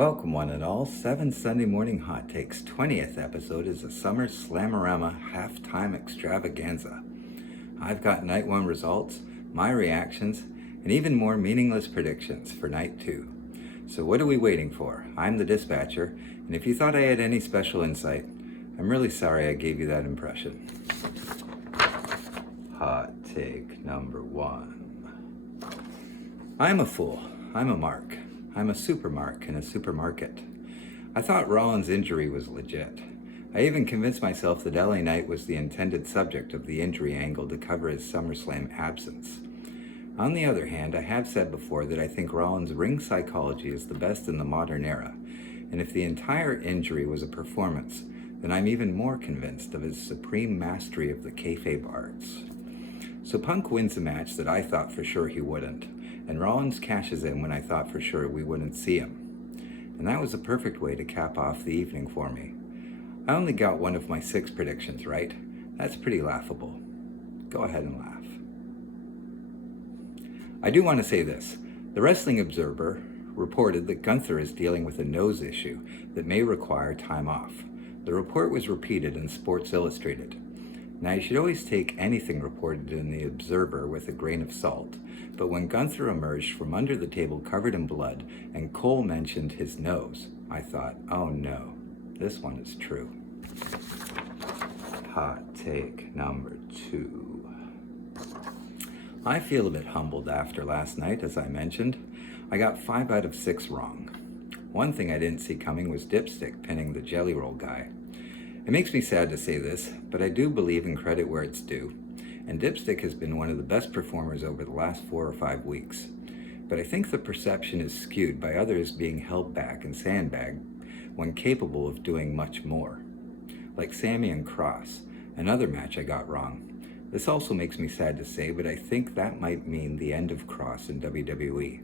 Welcome one and all. 7 Sunday Morning Hot Takes 20th episode is a SummerSlam halftime extravaganza. I've got night 1 results, my reactions, and even more meaningless predictions for night 2. So what are we waiting for? I'm the dispatcher, and if you thought I had any special insight, I'm really sorry I gave you that impression. Hot take number 1. I'm a fool. I'm a mark. I'm a supermark in a supermarket. I thought Rollins' injury was legit. I even convinced myself that LA Knight was the intended subject of the injury angle to cover his SummerSlam absence. On the other hand, I have said before that I think Rollins' ring psychology is the best in the modern era, and if the entire injury was a performance, then I'm even more convinced of his supreme mastery of the kayfabe arts. So Punk wins a match that I thought for sure he wouldn't, and Rollins cashes in when I thought for sure we wouldn't see him. And that was a perfect way to cap off the evening for me. I only got one of my 6 predictions right. That's pretty laughable. Go ahead and laugh. I do want to say this. The Wrestling Observer reported that Gunther is dealing with a nose issue that may require time off. The report was repeated in Sports Illustrated. Now, you should always take anything reported in the Observer with a grain of salt, but when Gunther emerged from under the table covered in blood and Cole mentioned his nose, I thought, oh no, this one is true. Hot take number 2. I feel a bit humbled after last night, as I mentioned. I got 5 out of 6 wrong. One thing I didn't see coming was Dipstick pinning the Jelly Roll guy. It makes me sad to say this, but I do believe in credit where it's due, and Dipstick has been one of the best performers over the last 4 or 5 weeks. But I think the perception is skewed by others being held back and sandbagged when capable of doing much more. Like Sammy and Cross, another match I got wrong. This also makes me sad to say, but I think that might mean the end of Cross in WWE.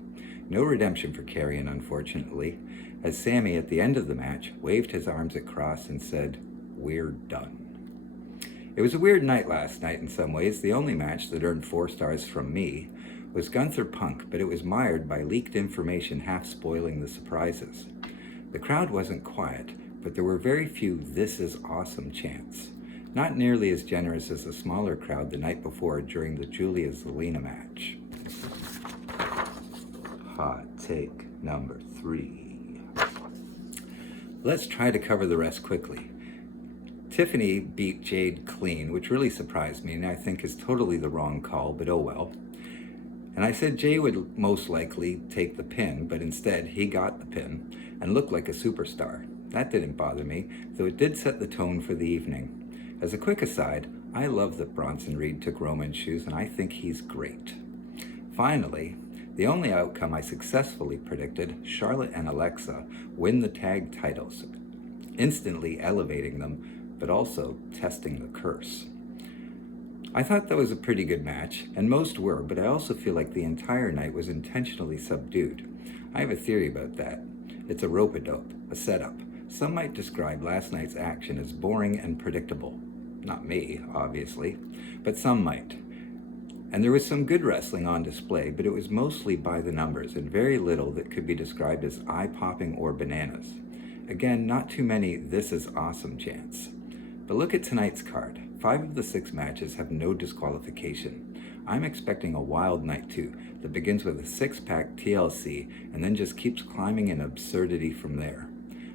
No redemption for Karrion, unfortunately, as Sammy at the end of the match waved his arms at Cross and said, "We're done." It was a weird night last night in some ways. The only match that earned 4 stars from me was Gunther Punk, but it was mired by leaked information half spoiling the surprises. The crowd wasn't quiet, but there were very few "this is awesome" chants. Not nearly as generous as the smaller crowd the night before during the Julia Zelina match. Hot take number 3. Let's try to cover the rest quickly. Tiffany beat Jade clean, which really surprised me, and I think is totally the wrong call, but oh well. And I said Jay would most likely take the pin, but instead he got the pin and looked like a superstar. That didn't bother me, though it did set the tone for the evening. As a quick aside, I love that Bronson Reed took Roman's shoes, and I think he's great. Finally, the only outcome I successfully predicted, Charlotte and Alexa win the tag titles, instantly elevating them, but also testing the curse. I thought that was a pretty good match, and most were, but I also feel like the entire night was intentionally subdued. I have a theory about that. It's a rope-a-dope, a setup. Some might describe last night's action as boring and predictable. Not me, obviously, but some might. And there was some good wrestling on display, but it was mostly by the numbers and very little that could be described as eye-popping or bananas. Again, not too many "this is awesome" chants. But look at tonight's card. 5 of the 6 matches have no disqualification. I'm expecting a wild night too, that begins with a 6-pack TLC and then just keeps climbing in absurdity from there.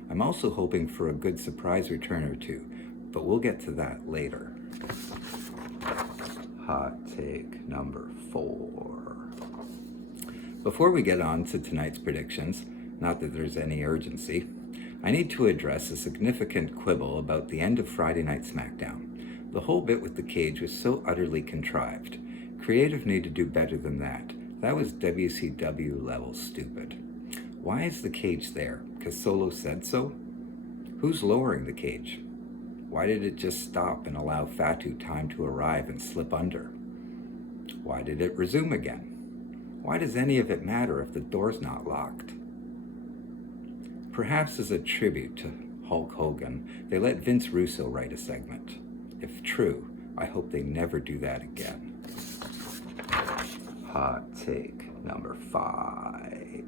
I'm also hoping for a good surprise return or 2, but we'll get to that later. Hot take number 4. Before we get on to tonight's predictions, not that there's any urgency, I need to address a significant quibble about the end of Friday Night SmackDown. The whole bit with the cage was so utterly contrived. Creative need to do better than that. That was WCW level stupid. Why is the cage there? Because Solo said so? Who's lowering the cage? Why did it just stop and allow Fatu time to arrive and slip under? Why did it resume again? Why does any of it matter if the door's not locked? Perhaps as a tribute to Hulk Hogan, they let Vince Russo write a segment. If true, I hope they never do that again. Hot take number 5.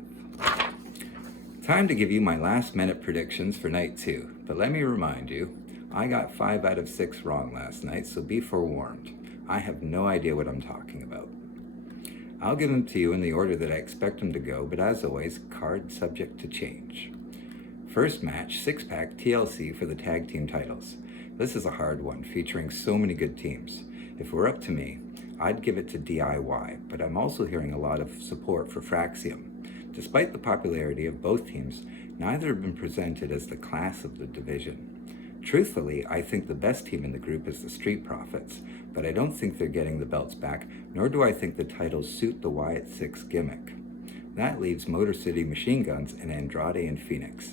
Time to give you my last minute predictions for night 2, but let me remind you, I got 5 out of 6 wrong last night, so be forewarned. I have no idea what I'm talking about. I'll give them to you in the order that I expect them to go, but as always, card subject to change. First match, 6-pack TLC for the tag team titles. This is a hard one, featuring so many good teams. If it were up to me, I'd give it to DIY, but I'm also hearing a lot of support for Fraxium. Despite the popularity of both teams, neither have been presented as the class of the division. Truthfully, I think the best team in the group is the Street Profits, but I don't think they're getting the belts back, nor do I think the titles suit the Wyatt Six gimmick. That leaves Motor City Machine Guns and Andrade and Phoenix.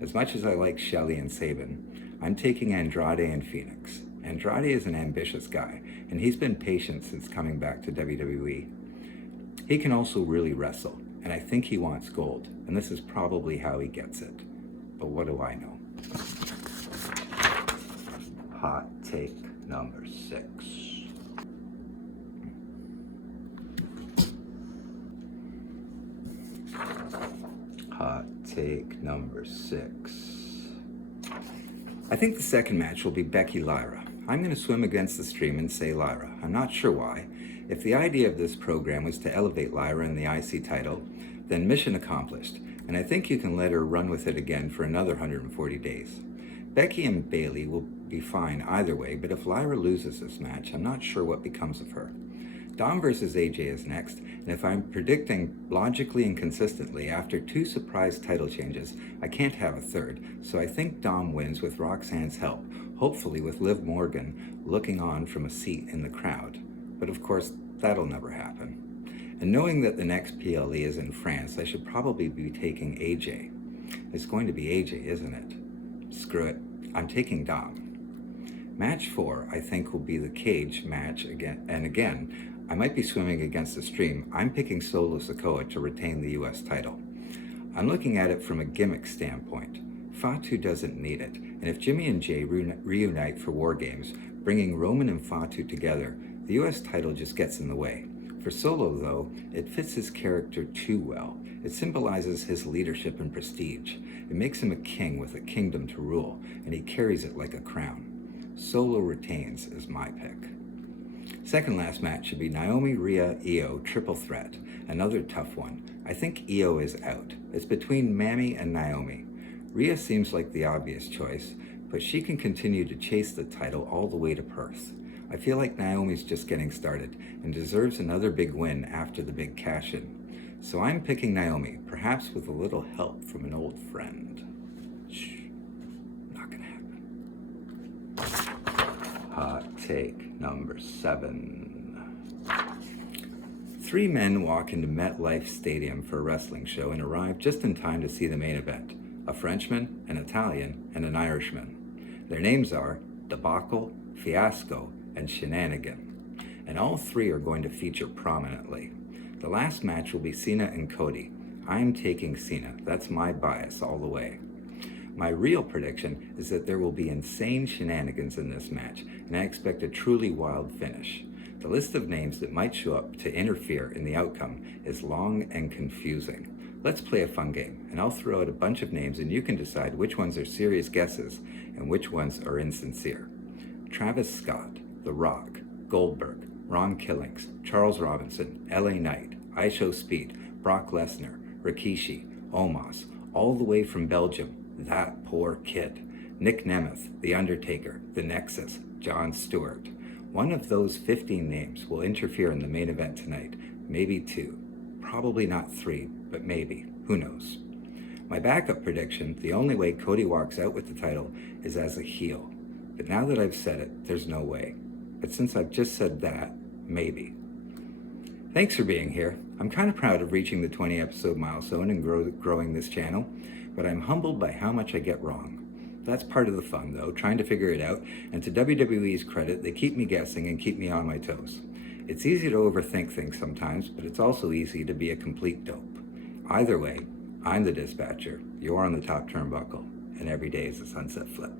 As much as I like Shelley and Sabin, I'm taking Andrade and Phoenix. Andrade is an ambitious guy, and he's been patient since coming back to WWE. He can also really wrestle, and I think he wants gold, and this is probably how he gets it. But what do I know? Hot take number 6. Hot take number 6. I think the second match will be Becky-Lyra. I'm going to swim against the stream and say Lyra. I'm not sure why. If the idea of this program was to elevate Lyra in the IC title, then mission accomplished, and I think you can let her run with it again for another 140 days. Becky and Bayley will be fine either way, but if Lyra loses this match, I'm not sure what becomes of her. Dom versus AJ is next, and if I'm predicting logically and consistently, after 2 surprise title changes, I can't have a third, so I think Dom wins with Roxanne's help, hopefully with Liv Morgan looking on from a seat in the crowd. But of course, that'll never happen. And knowing that the next PLE is in France, I should probably be taking AJ. It's going to be AJ, isn't it? Screw it, I'm taking Dom. Match 4, I think, will be the cage match again, and again, I might be swimming against the stream. I'm picking Solo Sikoa to retain the US title. I'm looking at it from a gimmick standpoint. Fatu doesn't need it, and if Jimmy and Jay reunite for War Games, bringing Roman and Fatu together, the US title just gets in the way. For Solo, though, it fits his character too well. It symbolizes his leadership and prestige. It makes him a king with a kingdom to rule, and he carries it like a crown. Solo retains is my pick. Second last match should be Naomi, Rhea, Io, triple threat. Another tough one. I think Io is out. It's between Mammy and Naomi. Rhea seems like the obvious choice, but she can continue to chase the title all the way to Perth. I feel like Naomi's just getting started and deserves another big win after the big cash-in. So I'm picking Naomi, perhaps with a little help from an old friend. Shh, not gonna happen. Hot take number 7. 3 men walk into MetLife Stadium for a wrestling show and arrive just in time to see the main event. A Frenchman, an Italian, and an Irishman. Their names are Debacle, Fiasco, and Shenanigan, and all 3 are going to feature prominently. The last match will be Cena and Cody. I am taking Cena. That's my bias all the way. My real prediction is that there will be insane shenanigans in this match, and I expect a truly wild finish. The list of names that might show up to interfere in the outcome is long and confusing. Let's play a fun game, and I'll throw out a bunch of names and you can decide which ones are serious guesses and which ones are insincere. Travis Scott, The Rock, Goldberg, Ron Killings, Charles Robinson, LA Knight, Isho Speed, Brock Lesnar, Rikishi, Omos, all the way from Belgium, that poor kid, Nick Nemeth, The Undertaker, The Nexus, Jon Stewart. One of those 15 names will interfere in the main event tonight, maybe 2. Probably not 3, but maybe. Who knows? My backup prediction, the only way Cody walks out with the title is as a heel. But now that I've said it, there's no way. But since I've just said that, maybe. Thanks for being here. I'm kind of proud of reaching the 20 episode milestone and growing this channel, but I'm humbled by how much I get wrong. That's part of the fun though, trying to figure it out, and to WWE's credit, they keep me guessing and keep me on my toes. It's easy to overthink things sometimes, but it's also easy to be a complete dope. Either way, I'm the dispatcher, you're on the top turnbuckle, and every day is a sunset flip.